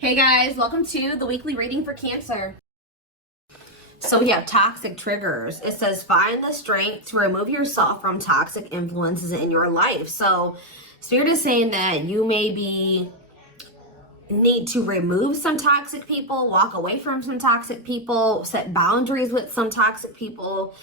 Hey guys, welcome to the weekly reading for Cancer. So we have toxic triggers. It says find the strength to remove yourself from toxic influences in your life. So Spirit is saying that you maybe need to remove some toxic people, walk away from some toxic people, set boundaries with some toxic people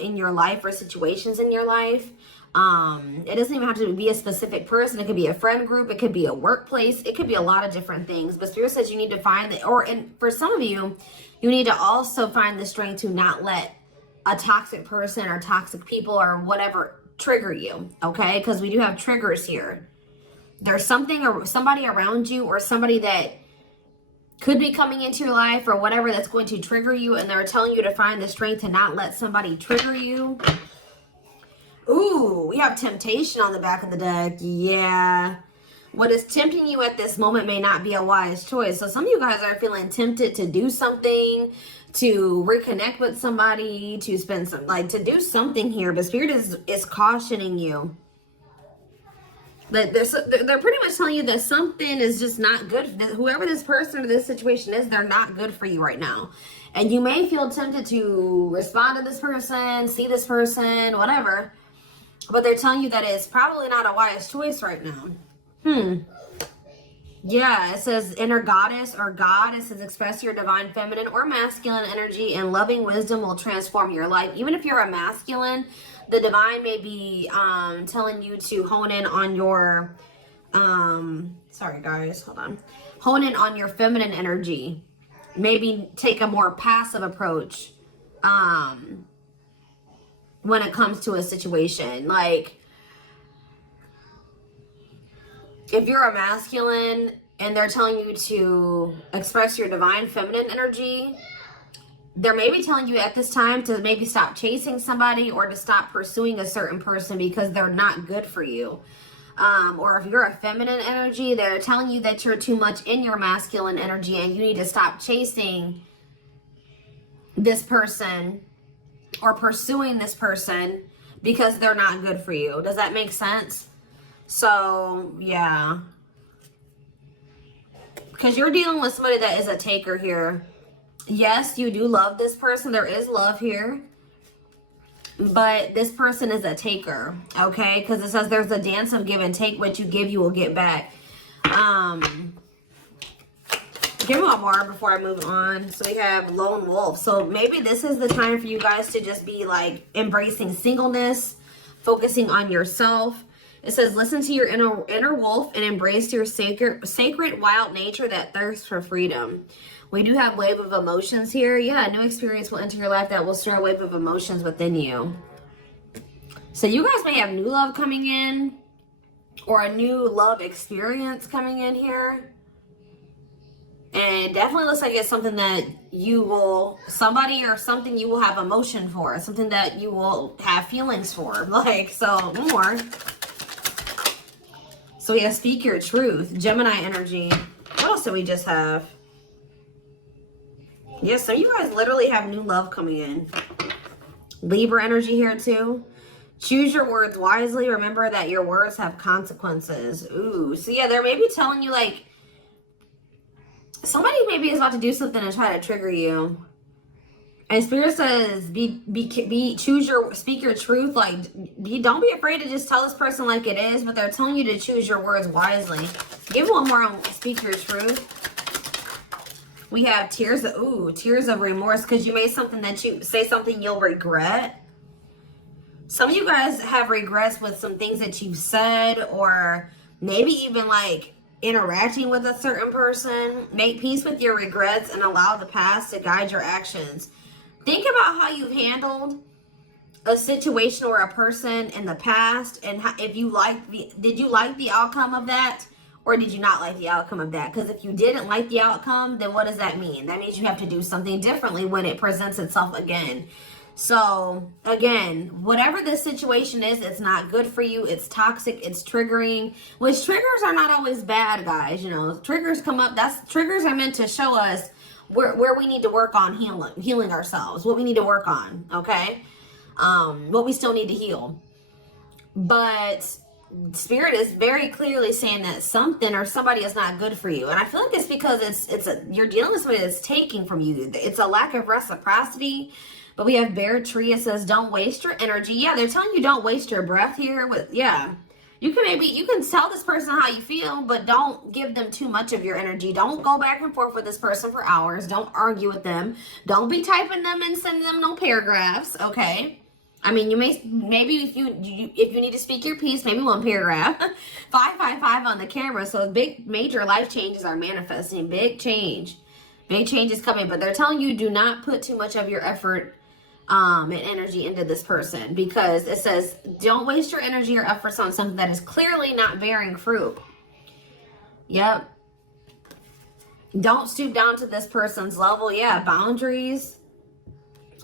in your life or situations in your life. It doesn't even have to be a specific person. It could be a friend group. It could be a workplace. It could be a lot of different things. But Spirit says you need to find the, and for some of you, you need to also find the strength to not let a toxic person or toxic people or whatever trigger you. Okay, because we do have triggers here. There's something or somebody around you or somebody that could be coming into your life or whatever that's going to trigger you, and they're telling you to find the strength to not let somebody trigger you. Ooh, we have temptation on the back of the deck. Yeah. What is tempting you at this moment may not be a wise choice. So some of you guys are feeling tempted to do something, to reconnect with somebody, to spend some, to do something here. But Spirit is cautioning you. They're pretty much telling you that something is just not good. Whoever this person or this situation is, they're not good for you right now. And you may feel tempted to respond to this person, see this person, whatever. But they're telling you that it's probably not a wise choice right now. Yeah, it says inner goddess or God. It says express your divine feminine or masculine energy, and loving wisdom will transform your life. Even if you're a masculine, the divine may be telling you to hone in on your, sorry guys, hold on. Hone in on your feminine energy. Maybe take a more passive approach when it comes to a situation. Like, if you're a masculine and they're telling you to express your divine feminine energy, they're maybe telling you at this time to maybe stop chasing somebody or to stop pursuing a certain person because they're not good for you. Or if you're a feminine energy, they're telling you that you're too much in your masculine energy and you need to stop chasing this person or pursuing this person because they're not good for you. Does that make sense? So, yeah. Because you're dealing with somebody that is a taker here. Yes, you do love this person. There is love here. But this person is a taker, okay? Because it says there's a dance of give and take. What you give, you will get back. Give me one more before I move on. So we have lone wolf. So maybe this is the time for you guys to just be like embracing singleness, focusing on yourself. It says listen to your inner wolf and embrace your sacred wild nature that thirsts for freedom. We do have wave of emotions here. Yeah, a new experience will enter your life that will stir a wave of emotions within you. So you guys may have new love coming in or a new love experience coming in here. And it definitely looks like it's something that you will, somebody or something you will have emotion for. Something that you will have feelings for. Like, so more. So yeah, speak your truth. Gemini energy. What else do we just have? Yes, so you guys literally have new love coming in. Libra energy here too. Choose your words wisely. Remember that your words have consequences. Ooh, so yeah, they're maybe telling you like, somebody maybe is about to do something and try to trigger you. And Spirit says, speak your truth. Like, don't be afraid to just tell this person like it is, but they're telling you to choose your words wisely. Give one more on speak your truth. We have tears of remorse, because you made something that you say something you'll regret. Some of you guys have regrets with some things that you've said, or maybe even like interacting with a certain person. Make peace with your regrets and allow the past to guide your actions. Think about how you've handled a situation or a person in the past, and how, if you did you like the outcome of that, or did you not like the outcome of that? Because if you didn't like the outcome, then what does that mean? That means you have to do something differently when it presents itself again. So again, whatever this situation is, it's not good for you. It's toxic. It's triggering, which triggers are not always bad, guys. You know, triggers come up. Triggers are meant to show us where we need to work on healing ourselves, what we need to work on. Okay. What we still need to heal. But Spirit is very clearly saying that something or somebody is not good for you. And I feel like it's because you're dealing with somebody that's taking from you. It's a lack of reciprocity. But we have Bear Tree. It says, don't waste your energy. Yeah, they're telling you don't waste your breath here. You can tell this person how you feel, but don't give them too much of your energy. Don't go back and forth with this person for hours. Don't argue with them. Don't be typing them and sending them no paragraphs, okay? I mean, maybe if you need to speak your piece, maybe one paragraph. 555 on the camera. So big, major life changes are manifesting. Big change is coming. But they're telling you do not put too much of your effort and energy into this person, because it says don't waste your energy or efforts on something that is clearly not bearing fruit. Yep. Don't stoop down to this person's level. Yeah, boundaries.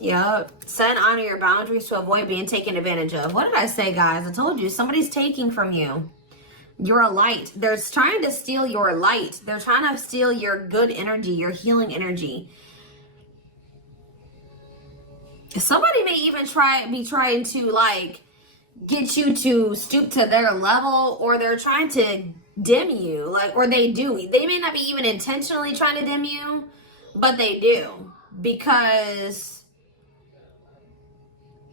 Yep. Set and honor your boundaries to avoid being taken advantage of. What did I say, guys? I told you somebody's taking from you. You're a light. They're trying to steal your light. They're trying to steal your good energy, your healing energy. Somebody may even be trying to like get you to stoop to their level, or they're trying to dim you, like, or they do. They may not be even intentionally trying to dim you, but they do, because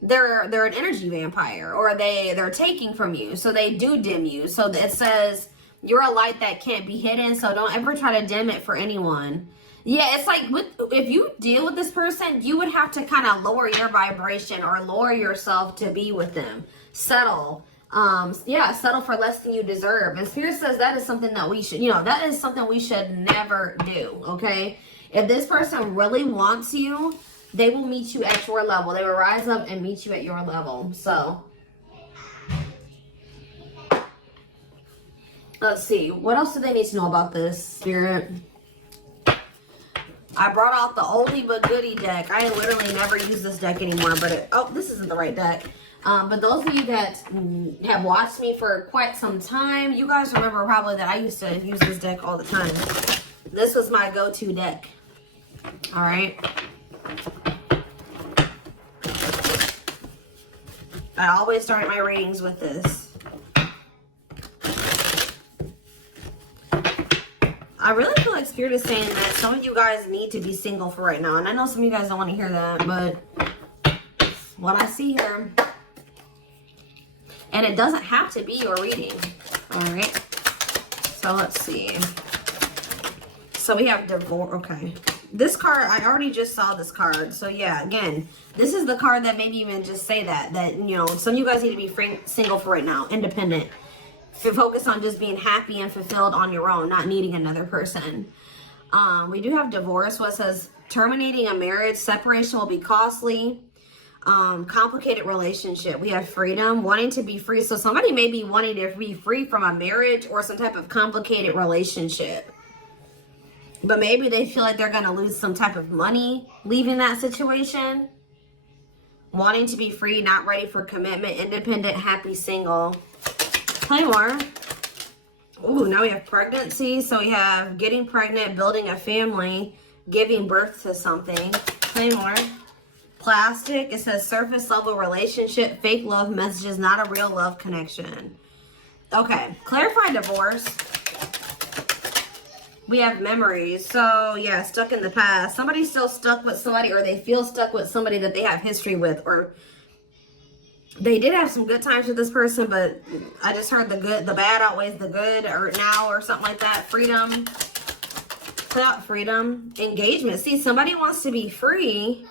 they're an energy vampire, or they're taking from you, so they do dim you. So it says you're a light that can't be hidden, so don't ever try to dim it for anyone. Yeah, it's like if you deal with this person, you would have to kind of lower your vibration or lower yourself to be with them. Settle. Settle for less than you deserve. And Spirit says that is something that we should, that is something we should never do, okay? If this person really wants you, they will meet you at your level. They will rise up and meet you at your level. So, let's see. What else do they need to know about this, Spirit? I brought out the oldie but goodie deck. I literally never use this deck anymore, but this isn't the right deck. But those of you that have watched me for quite some time, you guys remember probably that I used to use this deck all the time. This was my go-to deck. All right. I always start my readings with this. I really feel like Spirit is saying that some of you guys need to be single for right now. And I know some of you guys don't want to hear that, but what I see here. And it doesn't have to be your reading. All right. So let's see. So we have divorce. Okay. This card, I already just saw this card. So yeah, again, this is the card that maybe even just say that some of you guys need to be single for right now, independent. Focus on just being happy and fulfilled on your own, not needing another person. We do have divorce. What says terminating a marriage, separation will be costly. Complicated relationship. We have freedom, wanting to be free. So somebody may be wanting to be free from a marriage or some type of complicated relationship. But maybe they feel like they're going to lose some type of money leaving that situation. Wanting to be free, not ready for commitment, independent, happy, single. Play more. Ooh, now we have pregnancy. So we have getting pregnant, building a family, giving birth to something. Play more. Plastic. It says surface level relationship, fake love messages, not a real love connection. Okay. Clarify divorce. We have memories. So yeah, stuck in the past. Somebody's still stuck with somebody, or they feel stuck with somebody that they have history with, or they did have some good times with this person, but I just heard the bad outweighs the good, or now, or something like that. Freedom. Freedom. Engagement. See, somebody wants to be free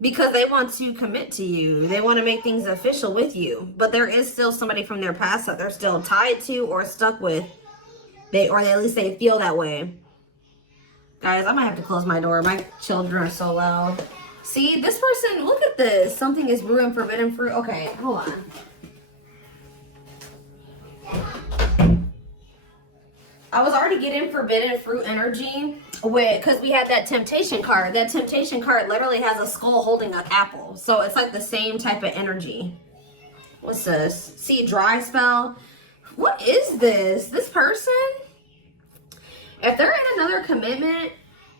because they want to commit to you. They want to make things official with you. But there is still somebody from their past that they're still tied to or stuck with. Or at least they feel that way. Guys, I might have to close my door. My children are so loud. See, this person, look at this. Something is brewing forbidden fruit. Okay, hold on. I was already getting forbidden fruit energy because we had that temptation card. That temptation card literally has a skull holding an apple. So it's like the same type of energy. What's this? See, dry spell. What is this? This person, if they're in another commitment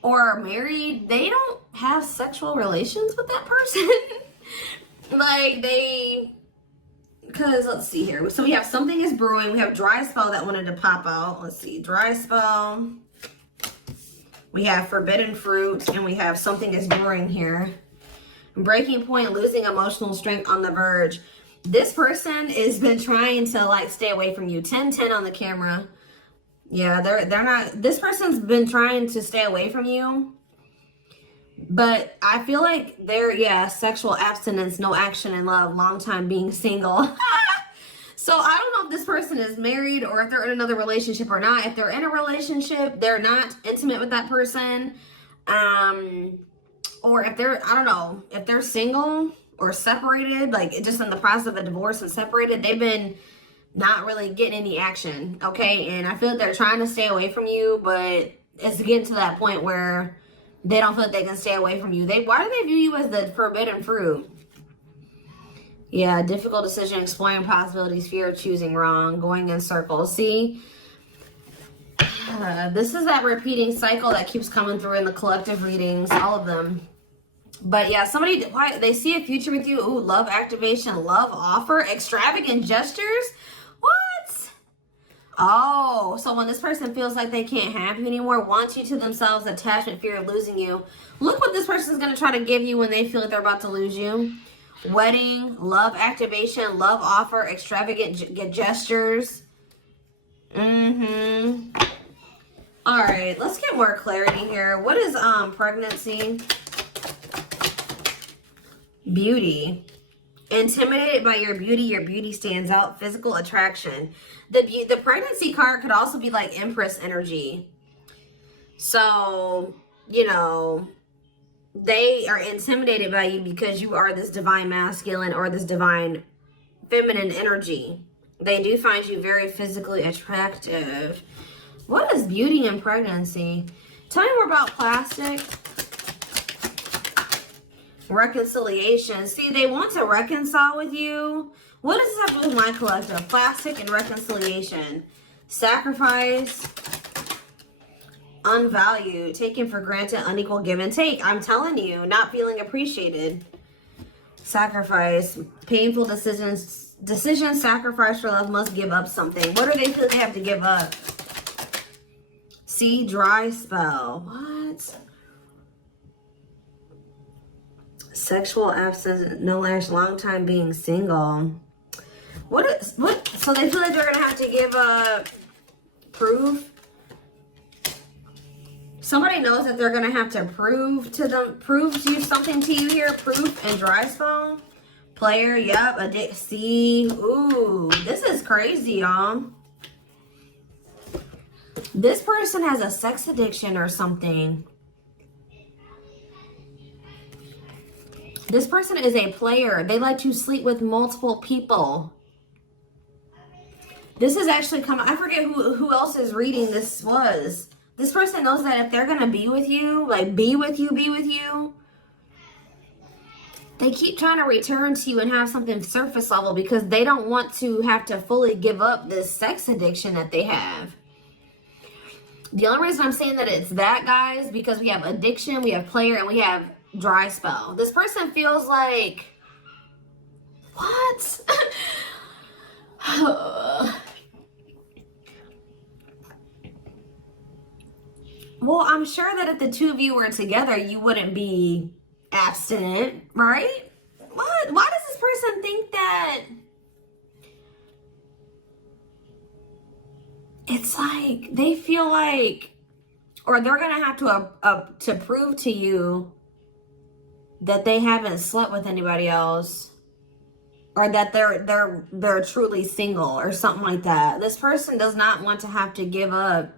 or married, they don't have sexual relations with that person. Like because let's see here. So we have something is brewing. We have dry spell that wanted to pop out. Let's see, dry spell. We have forbidden fruit, and we have something is brewing here. Breaking point, losing emotional strength, on the verge. This person has been trying to like stay away from you. 10-10 on the camera. Yeah, they're not. This person's been trying to stay away from you. But I feel like they're, yeah, sexual abstinence, no action in love, long time being single. So I don't know if this person is married or if they're in another relationship or not. If they're in a relationship, they're not intimate with that person. Or if they're, I don't know, if they're single or separated, like just in the process of a divorce and separated, they've been not really getting any action, okay? And I feel like they're trying to stay away from you, but it's getting to that point where they don't feel like they can stay away from you. Why do they view you as the forbidden fruit? Yeah, difficult decision, exploring possibilities, fear of choosing wrong, going in circles. See, this is that repeating cycle that keeps coming through in the collective readings, all of them. But yeah, somebody, why they see a future with you. Ooh, love activation, love offer, extravagant gestures. What? Oh, so when this person feels like they can't have you anymore, wants you to themselves, attachment, fear of losing you. Look what this person's going to try to give you when they feel like they're about to lose you. Wedding, love activation, love offer, extravagant gestures. All right, let's get more clarity here. What is pregnancy? Beauty. Intimidated by your beauty stands out. Physical attraction. The pregnancy card could also be like Empress energy. So, you know, they are intimidated by you because you are this divine masculine or this divine feminine energy. They do find you very physically attractive. What is beauty and pregnancy? Tell me more about plastic. Reconciliation. See, they want to reconcile with you. What does this have to do with my collective? Plastic and reconciliation. Sacrifice. Unvalued. Taken for granted. Unequal give and take. I'm telling you, not feeling appreciated. Sacrifice. Painful decisions. Sacrifice for love. Must give up something. What do they feel they have to give up? See, dry spell. What? Sexual absence, no lash, long time being single. What? So they feel like they're gonna have to give proof. Somebody knows that they're gonna have to prove you something to you here. Proof and dry spell. Player, yep. See, ooh, this is crazy, y'all. This person has a sex addiction or something. This person is a player. They like to sleep with multiple people. This is actually coming. I forget who else's reading this was. This person knows that if they're going to be with you, like be with you, they keep trying to return to you and have something surface level because they don't want to have to fully give up this sex addiction that they have. The only reason I'm saying that it's that, guys, because we have addiction, we have player, and we have dry spell. This person feels like, what? Well, I'm sure that if the two of you were together, you wouldn't be abstinent, right? What? Why does this person think that? It's like they feel like, or they're gonna have to prove to you that they haven't slept with anybody else, or that they're truly single or something like that. This person does not want to have to give up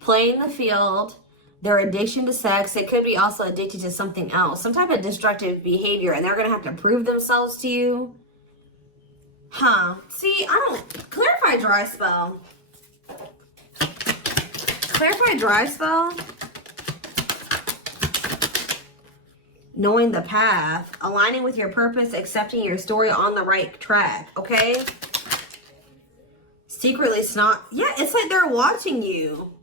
playing the field, their addiction to sex. They could be also addicted to something else, some type of destructive behavior, and they're going to have to prove themselves to you. Huh. See, I don't... Clarify dry spell. Clarify dry spell. Knowing the path, aligning with your purpose, accepting your story, on the right track, okay? Secretly snot. Yeah, it's like they're watching you.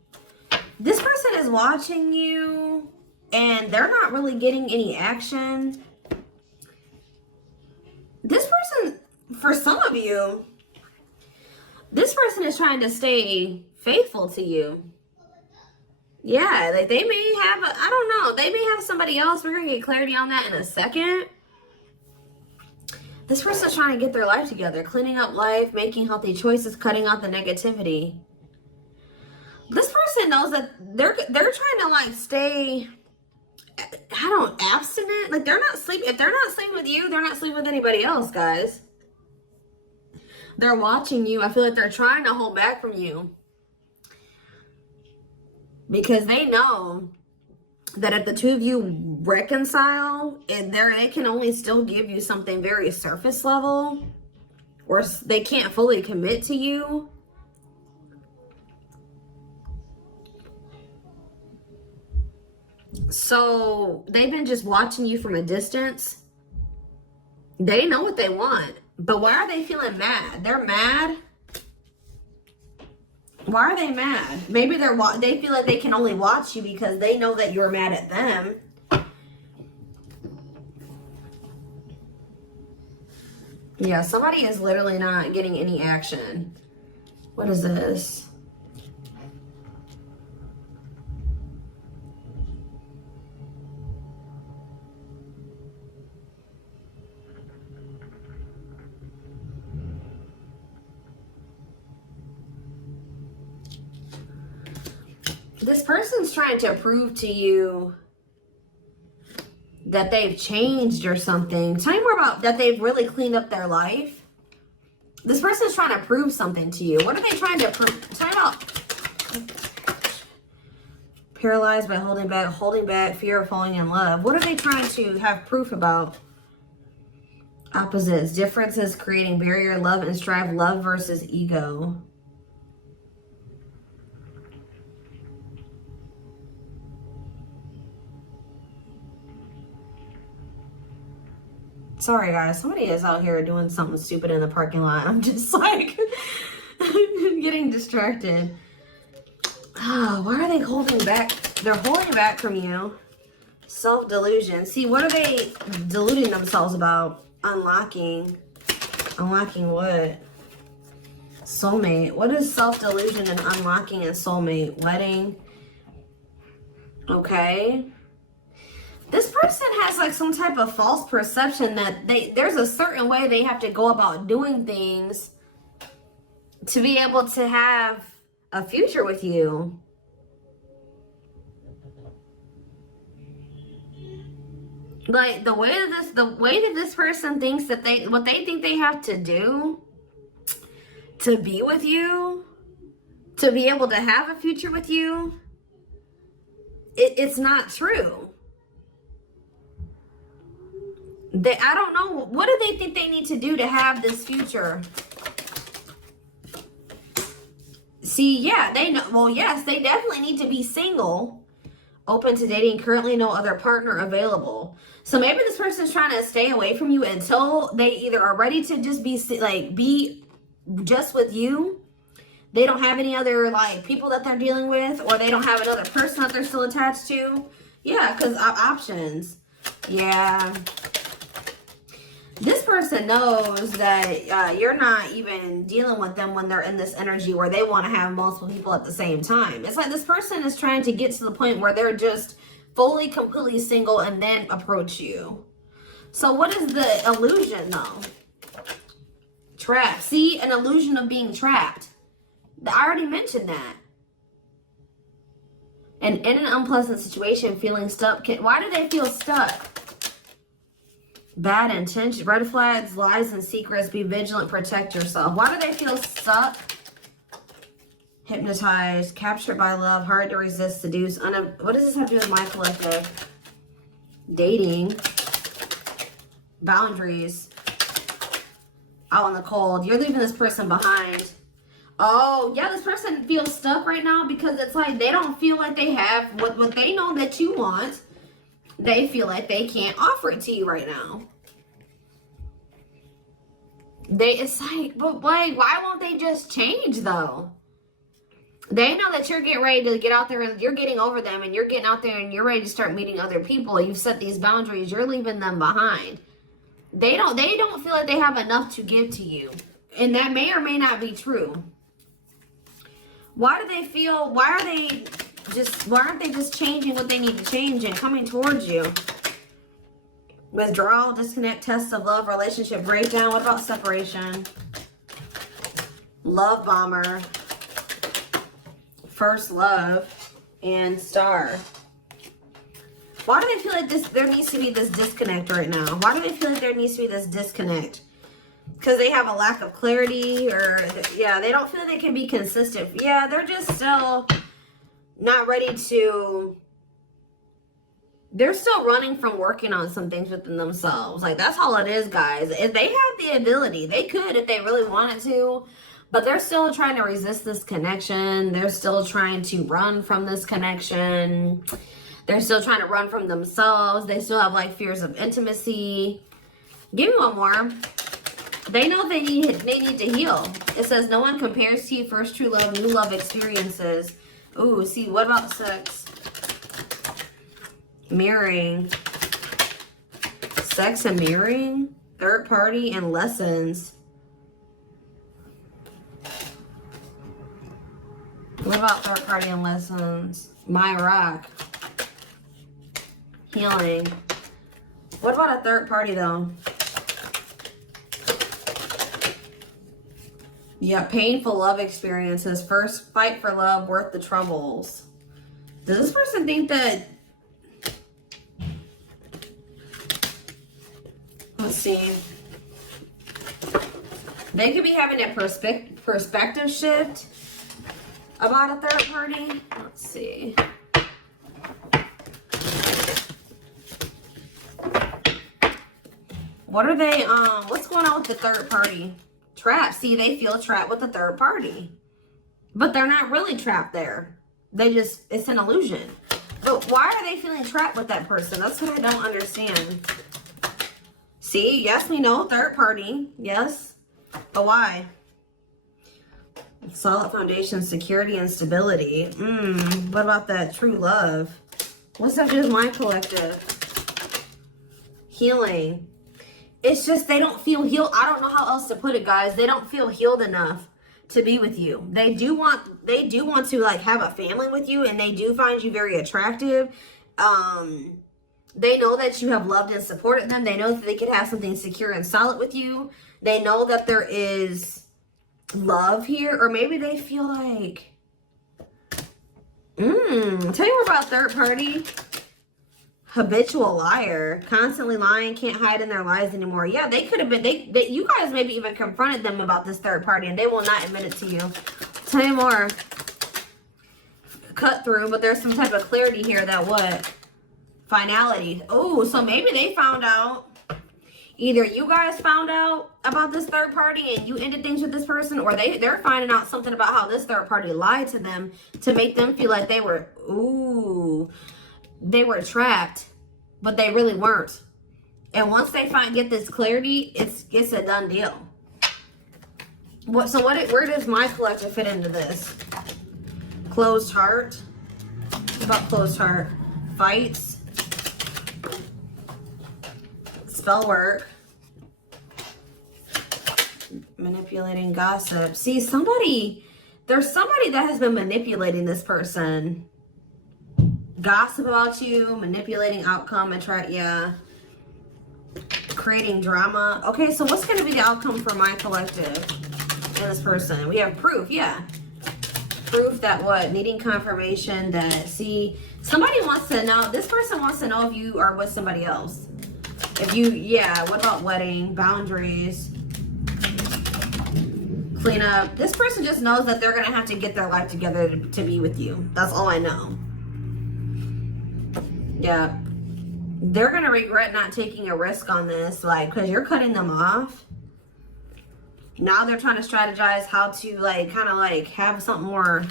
This person is watching you, and they're not really getting any action. This person, for some of you, this person is trying to stay faithful to you. Yeah, like they may have, I don't know, they may have somebody else. We're going to get clarity on that in a second. This person's trying to get their life together, cleaning up life, making healthy choices, cutting out the negativity. This person knows that they're trying to like stay, abstinent. Like they're not sleeping. If they're not sleeping with you, they're not sleeping with anybody else, guys. They're watching you. I feel like they're trying to hold back from you. Because they know that if the two of you reconcile, and they can only still give you something very surface level, or they can't fully commit to you. So they've been just watching you from a distance. They know what they want, but why are they feeling mad? They're mad. Why are they mad? Maybe they feel like they can only watch you because they know that you're mad at them. Yeah, somebody is literally not getting any action. What is this? This person's trying to prove to you that they've changed or something. Tell me more about that. They've really cleaned up their life. This person's trying to prove something to you. What are they trying to prove? Tell me about paralyzed by holding back, fear of falling in love. What are they trying to have proof about? Opposites, differences, creating barrier, love and strive, love versus ego. Sorry, guys. Somebody is out here doing something stupid in the parking lot. I'm just like getting distracted. Oh, why are they holding back? They're holding back from you. Self-delusion. See, what are they deluding themselves about? Unlocking. Unlocking what? Soulmate. What is self-delusion and unlocking and soulmate? Wedding. Okay. This person has like some type of false perception that there's a certain way they have to go about doing things to be able to have a future with you. Like the way that this person thinks that what they think they have to do to be with you, to be able to have a future with you, it's not true. I don't know. What do they think they need to do to have this future? See, yeah, they know. Well, yes, they definitely need to be single, open to dating, currently no other partner available. So maybe this person's trying to stay away from you until they either are ready to just be just with you. They don't have any other like people that they're dealing with, or they don't have another person that they're still attached to. Yeah, because options. Yeah. This person knows that you're not even dealing with them when they're in this energy where they want to have multiple people at the same time. It's like this person is trying to get to the point where they're just fully, completely single and then approach you. So what is the illusion though? Trapped. See, an illusion of being trapped. I already mentioned that. And in an unpleasant situation, feeling stuck. Why do they feel stuck? Bad intention, red flags, lies and secrets, be vigilant, protect yourself. Why do they feel stuck? Hypnotized, captured by love, hard to resist, seduce. What does this have to do with my collective? Dating. Boundaries. Out in the cold. You're leaving this person behind. Oh, yeah, this person feels stuck right now because it's like they don't feel like they have what they know that you want. They feel like they can't offer it to you right now. It's like, but like, why won't they just change though? They know that you're getting ready to get out there and you're getting over them and you're getting out there and you're ready to start meeting other people. You've set these boundaries. You're leaving them behind. They don't feel like they have enough to give to you. And that may or may not be true. Why do they feel, why aren't they just changing what they need to change and coming towards you? Withdrawal, disconnect, test of love, relationship breakdown. What about separation? Love bomber, first love, and star. Why do they feel like there needs to be this disconnect right now? Why do they feel like there needs to be this disconnect? Because they have a lack of clarity, or yeah, they don't feel they can be consistent. Yeah, they're just still not ready to, they're still running from working on some things within themselves. Like, that's all it is, guys. If they have the ability, they could if they really wanted to, but they're still trying to resist this connection. They're still trying to run from this connection. They're still trying to run from themselves. They still have like fears of intimacy. Give me one more. They know they need to heal. It says no one compares to you. First true love, new love experiences. Ooh, see, what about sex? Mirroring. Sex and mirroring. Third party and lessons. What about third party and lessons? My rock. Healing. What about a third party though? Yeah, painful love experiences. First fight for love, worth the troubles. Does this person think that... Let's see. They could be having a perspective shift about a third party. Let's see. What are they, what's going on with the third party? Trapped. See, they feel trapped with the third party. But they're not really trapped there. They just, it's an illusion. But why are they feeling trapped with that person? That's what I don't understand. See, yes, we know, third party. Yes. But why? Solid foundation, security, and stability. What about that true love? What's up with my collective? Healing. It's just they don't feel healed. I don't know how else to put it, guys. They don't feel healed enough to be with you. They do want to like have a family with you, and they do find you very attractive. They know that you have loved and supported them. They know that they could have something secure and solid with you. They know that there is love here, or maybe they feel like tell you more about third party. Habitual liar, constantly lying, can't hide in their lies anymore. Yeah, they could have been, you guys maybe even confronted them about this third party, and they will not admit it to you. Tell you more. Cut through, but there's some type of clarity here that what? Finality. Oh, so maybe they found out. Either you guys found out about this third party and you ended things with this person, or they're finding out something about how this third party lied to them to make them feel like they were, they were trapped, but they really weren't. And once they get this clarity, it's a done deal. Where does my collective fit into this? Closed heart. What about closed heart? Fights. Spell work. Manipulating, gossip. See, there's somebody that has been manipulating this person. Gossip about you, manipulating outcome, creating drama. Okay, so what's going to be the outcome for my collective and this person? We have proof, proof that what? Needing confirmation that, see, somebody wants to know, this person wants to know if you are with somebody else. If you, what about wedding, boundaries, clean up. This person just knows that they're going to have to get their life together to be with you. That's all I know. Yeah, they're going to regret not taking a risk on this, like, because you're cutting them off. Now they're trying to strategize how to, like, kind of, like, have something more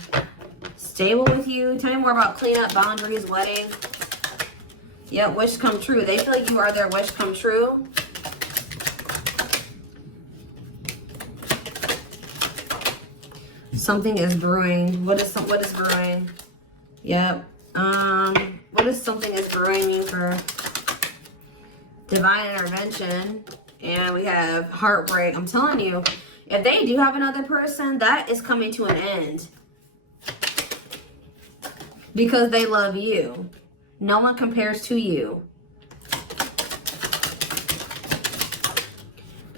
stable with you. Tell me more about cleanup, boundaries, wedding. Yeah, wish come true. They feel like you are their wish come true. Something is brewing. What is brewing? Yep. What does something is brewing mean for divine intervention? And we have heartbreak. I'm telling you, if they do have another person, that is coming to an end. Because they love you. No one compares to you.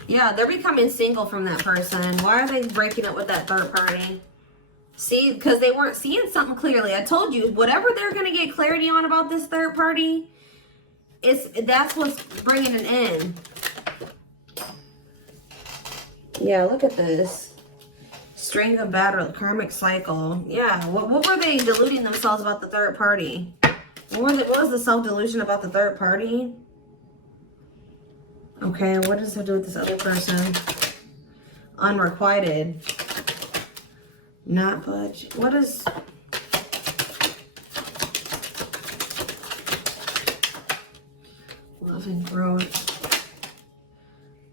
Yeah, they're becoming single from that person. Why are they breaking up with that third party? See, because they weren't seeing something clearly. I told you, whatever they're going to get clarity on about this third party, that's what's bringing an end. Yeah, look at this. String of battle, karmic cycle. Yeah, what were they deluding themselves about the third party? What was the self-delusion about the third party? Okay, what does it do with this other person? Unrequited. Not budge. What is... Love and growth.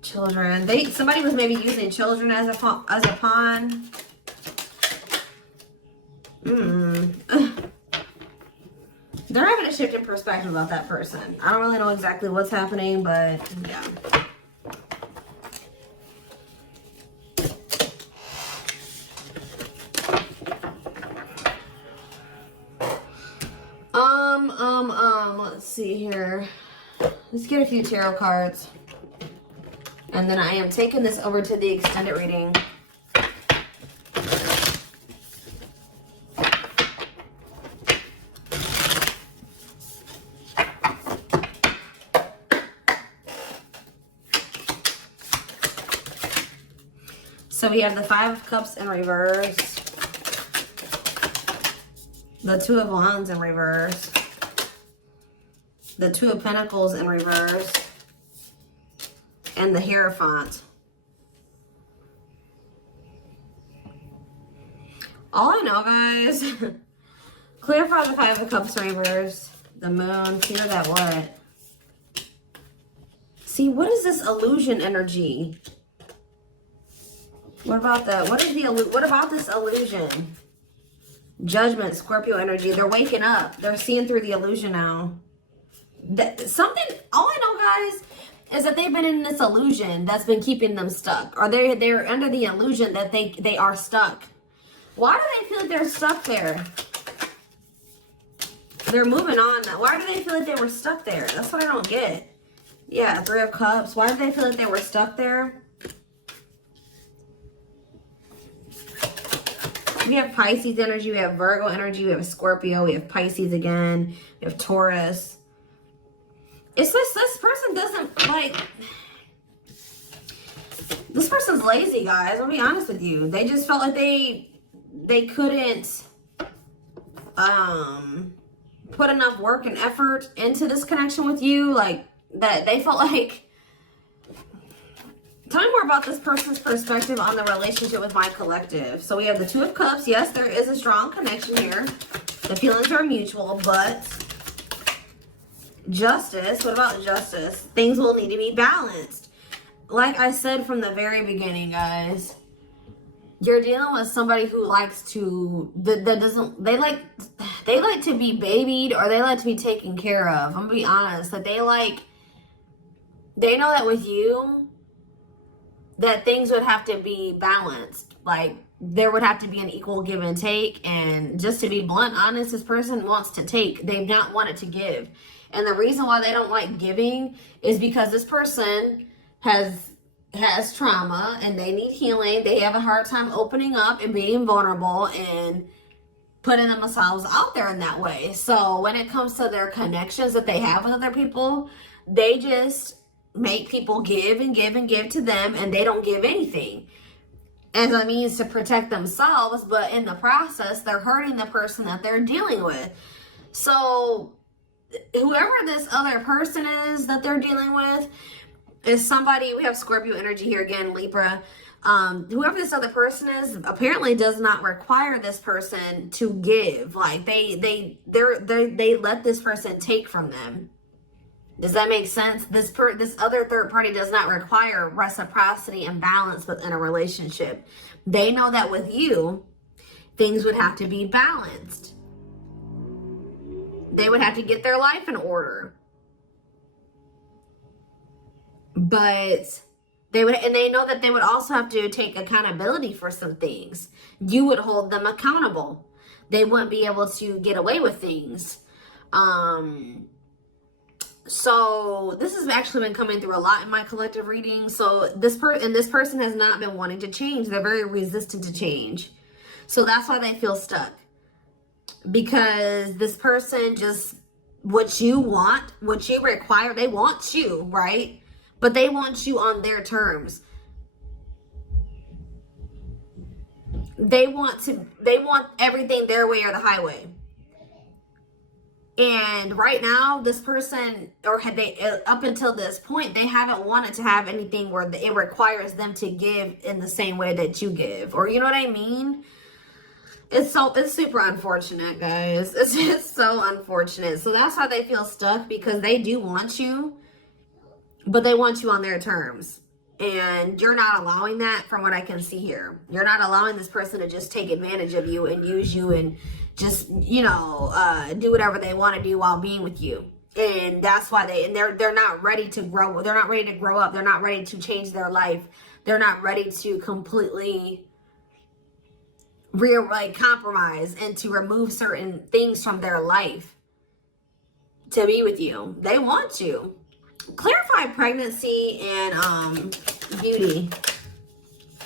Children. Somebody was maybe using children as a pawn. They're having a shift in perspective about that person. I don't really know exactly what's happening, but yeah. Let's see here. Let's get a few tarot cards. And then I am taking this over to the extended reading. So we have the Five of Cups in reverse, the Two of Wands in reverse, the Two of Pentacles in reverse, and the Hierophant. All I know, guys, clarify the Five of Cups in reverse, the Moon, clear that what? See, what is this illusion energy? What about that? What about this illusion? Judgment, Scorpio energy. They're waking up. They're seeing through the illusion now. All I know, guys, is that they've been in this illusion that's been keeping them stuck. Or they're under the illusion that they are stuck. Why do they feel like they're stuck there? They're moving on now. Why do they feel like they were stuck there? That's what I don't get. Yeah, Three of Cups. Why do they feel like they were stuck there? We have Pisces energy, we have Virgo energy, we have Scorpio, we have Pisces again, we have Taurus. It's just this person doesn't like... This person's lazy, guys. I'll be honest with you. They just felt like they couldn't put enough work and effort into this connection with you. Like, that they felt like... Tell me more about this person's perspective on the relationship with my collective. So we have the Two of Cups. Yes, there is a strong connection here. The feelings are mutual, but Justice. What about Justice? Things will need to be balanced. Like I said from the very beginning, guys, you're dealing with somebody who likes to, they like to be babied, or they like to be taken care of. I'm gonna be honest, that they know that with you, that things would have to be balanced. Like, there would have to be an equal give and take. And just to be blunt, honest, this person wants to take. They've not wanted to give. And the reason why they don't like giving is because this person has trauma and they need healing. They have a hard time opening up and being vulnerable and putting themselves out there in that way. So when it comes to their connections that they have with other people, they just make people give and give and give to them, and they don't give anything as a means to protect themselves, but in the process they're hurting the person that they're dealing with. So whoever this other person is that they're dealing with is somebody, we have Scorpio energy here again, Libra. Whoever this other person is apparently does not require this person to give. Like, they let this person take from them. Does that make sense? This other third party does not require reciprocity and balance within a relationship. They know that with you, things would have to be balanced. They would have to get their life in order. But they would, and they know that they would also have to take accountability for some things. You would hold them accountable. They wouldn't be able to get away with things. So this has actually been coming through a lot in my collective reading. So this person has not been wanting to change. They're very resistant to change. So that's why they feel stuck. Because this person just, what you want, what you require, they want you, right? But they want you on their terms. They want everything their way or the highway. And right now, this person, or had they, up until this point, they haven't wanted to have anything where it requires them to give in the same way that you give. Or you know what I mean? It's super unfortunate, guys. It's just so unfortunate. So that's why they feel stuck, because they do want you, but they want you on their terms. And you're not allowing that, from what I can see here. You're not allowing this person to just take advantage of you and use you and just, you know, do whatever they want to do while being with you. And that's why they're not ready to grow. They're not ready to grow up. They're not ready to change their life. They're not ready to completely compromise and to remove certain things from their life to be with you. They want you. Clarify pregnancy and beauty.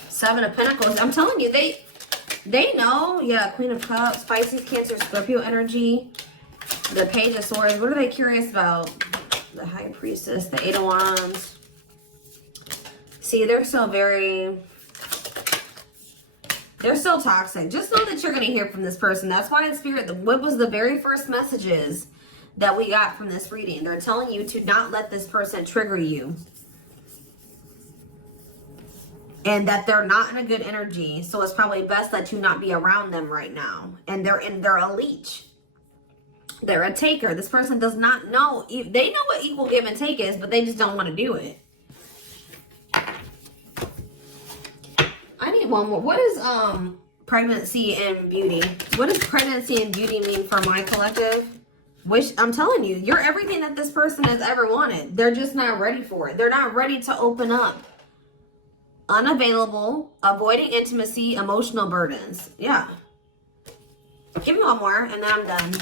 7 of Pentacles. I'm telling you, they know. Yeah, Queen of Cups, Pisces, Cancer, Scorpio energy. The Page of Swords. What are they curious about? The High Priestess, the 8 of Wands. See, they're so toxic. Just know that you're going to hear from this person. That's why in Spirit, what was the very first messages that we got from this reading? They're telling you to not let this person trigger you. And that they're not in a good energy. So it's probably best that you not be around them right now. And they're a leech. They're a taker. This person does not know. They know what equal give and take is, but they just don't want to do it. I need one more. What is pregnancy and beauty? What does pregnancy and beauty mean for my collective? I'm telling you, you're everything that this person has ever wanted. They're just not ready for it. They're not ready to open up. Unavailable, avoiding intimacy, emotional burdens. Yeah. Give me one more and then I'm done.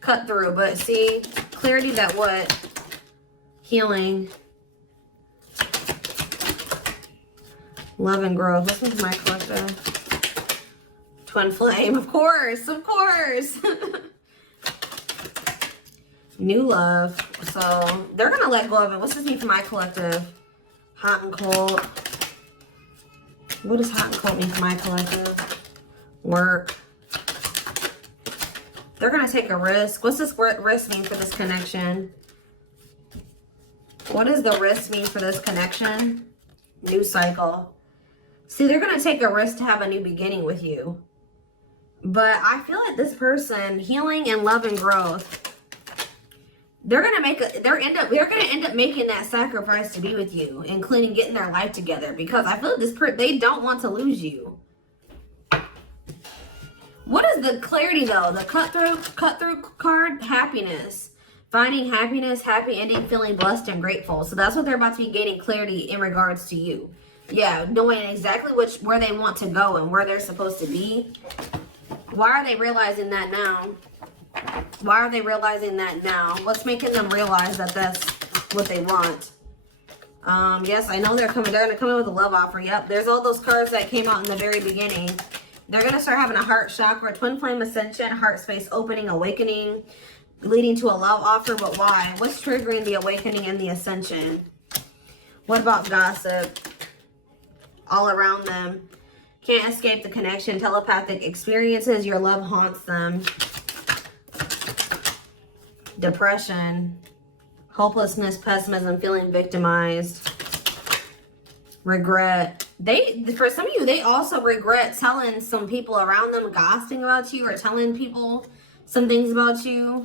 Cut through, but see, clarity that what? Healing. Love and growth. Listen to my collective. Twin flame, of course, of course. New love. So they're gonna let go of it. What's this mean for my collective? Hot and cold. What does hot and cold mean for my collective? Work. They're gonna take a risk. What's this risk mean for this connection? What does the risk mean for this connection? New cycle. See, they're gonna take a risk to have a new beginning with you. But I feel like this person, healing and love and growth, they're gonna end up making that sacrifice to be with you, including getting their life together, because I feel like they don't want to lose you. What is the clarity though? The cut through card, happiness. Finding happiness, happy ending, feeling blessed and grateful. So that's what they're about to be gaining clarity in regards to you. Yeah, knowing exactly where they want to go and where they're supposed to be. Why are they realizing that now? Why are they realizing that now? What's making them realize that that's what they want? Yes, I know they're gonna come in with a love offer. Yep, there's all those cards that came out in the very beginning. They're gonna start having a heart chakra, twin flame ascension, heart space opening, awakening, leading to a love offer. But why? What's triggering the awakening and the ascension? What about gossip? All around them. Can't escape the connection. Telepathic experiences. Your love haunts them. Depression. Hopelessness, pessimism, feeling victimized. Regret. For some of you, they also regret telling some people around them, gossiping about you, or telling people some things about you.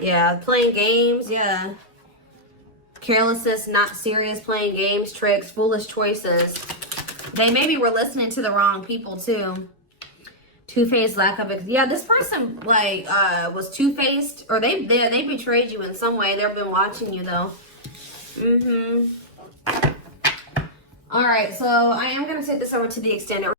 Yeah, playing games. Yeah. Carelessness, not serious, playing games, tricks, foolish choices. They maybe were listening to the wrong people too. Two-faced, lack of yeah, this person like was two-faced, or they betrayed you in some way. They've been watching you though. All right, so I am gonna take this over to the extended